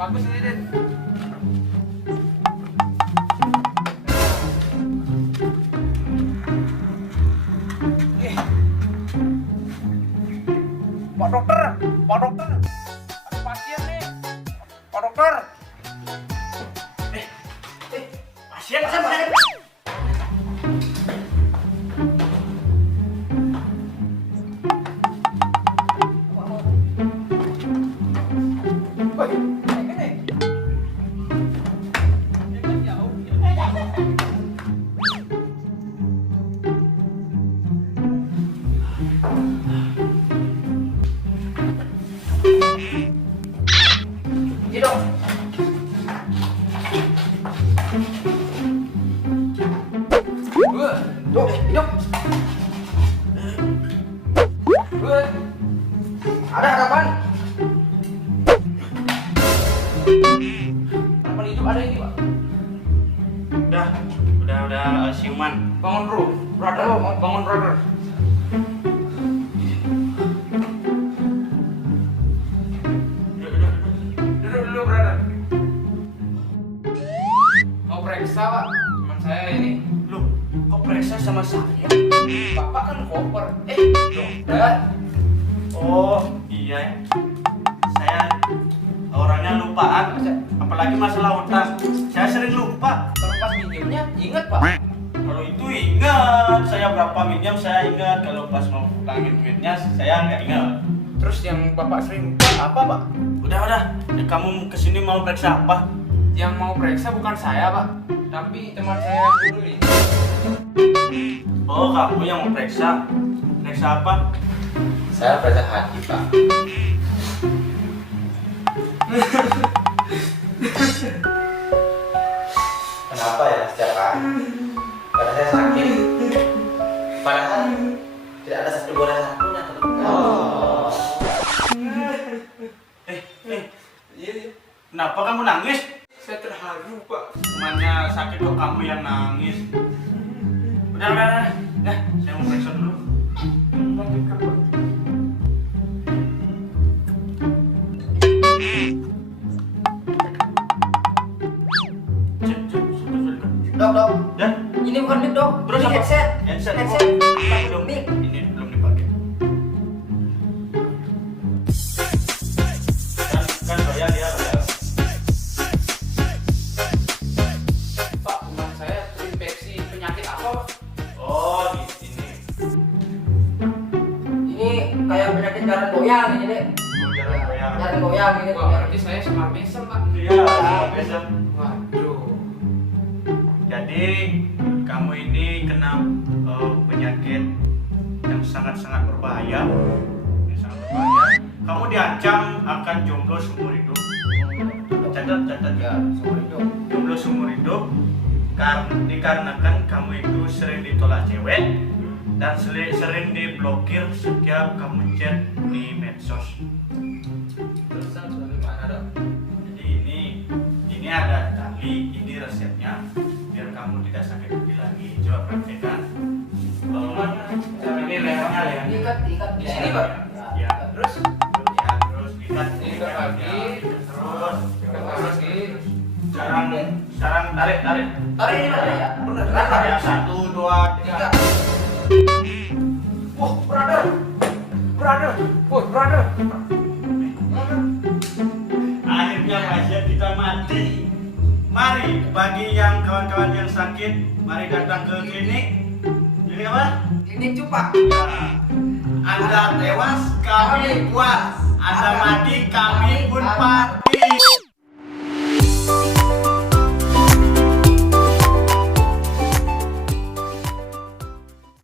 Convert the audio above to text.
Bagus ini, Den. Pak dokter, Pak dokter, ada pasien nih, Pak dokter. Pasien apa? Ada harapan. Harapan hidup ada ini, Pak. Udah siuman. Bangun, bro. Brother, bangun, brother. Duduk dulu, brother. Mau periksa, Pak. Teman saya ini. Loh, kok periksa sama saya? Bapak kan koper. Dokter. Oh, iya ya. Saya orangnya lupaan. Apalagi masalah utang. Saya sering lupa. Kalau pas minjemnya, inget, Pak. Kalau itu ingat, saya berapa minjam saya ingat. Kalau pas mau utangin duitnya, saya nggak ingat. Terus yang Bapak sering lupa apa, Pak? Udah. Ya, kamu kesini mau periksa apa? Yang mau periksa bukan saya, Pak. Tapi teman saya yang dulu ini. Oh, kamu yang mau periksa. Periksa apa? Saya periksa hati, Pak. Kenapa ya setiap hari? Pada saya sakit. Padahal tidak ada satu bola satu yang terluka. Kenapa kamu nangis? Saya terharu, Pak. Temannya sakit kok kamu yang nangis. Udah. Ya, saya mau periksa dulu. Lanjutkan, Pak. Dok. Dan Ini bukan mic, Dok. terus Ini apa? headset. Headset. Headset. Belum. Mic. Ini belum dipakai. Kan saya dia. Pak, teman saya terinfeksi penyakit apa, Pak? Oh, ini. Ini kayak penyakit jalan goyang ini, Dek. Jalan goyang. Jalan goyang ini. Wah, berarti saya sama mesem, Pak. Iya, biasa. Waduh. Jadi kamu ini kena penyakit yang sangat-sangat berbahaya. Kamu diancam akan jomblo seumur hidup. Catat ya, Seumur hidup. jomblo seumur hidup dikarenakan kamu itu sering ditolak cewek dan sering diblokir setiap kamu chat di medsos. Terusan bagaimana, Dok? Jadi ini ada tali, ini resepnya biar kamu tidak sakit hati lagi. Coba praktekkan. Ini lehernya ya. Ikat Di sini, Pak? Ya. Terus? Ya, terus ikat Ikat lagi. terus Ikat lagi. sekarang tarik. Tarik ini, Pak. Ya. Benar. Ya, 1, 2, 3. Wah, brother. Wah, brother. Akhirnya pasien kita mati. Mari bagi yang kawan-kawan yang sakit, mari datang ke klinik. Klinik apa? Klinik Cupak. Ya. Anda tewas, kami puas. Anda mati, kami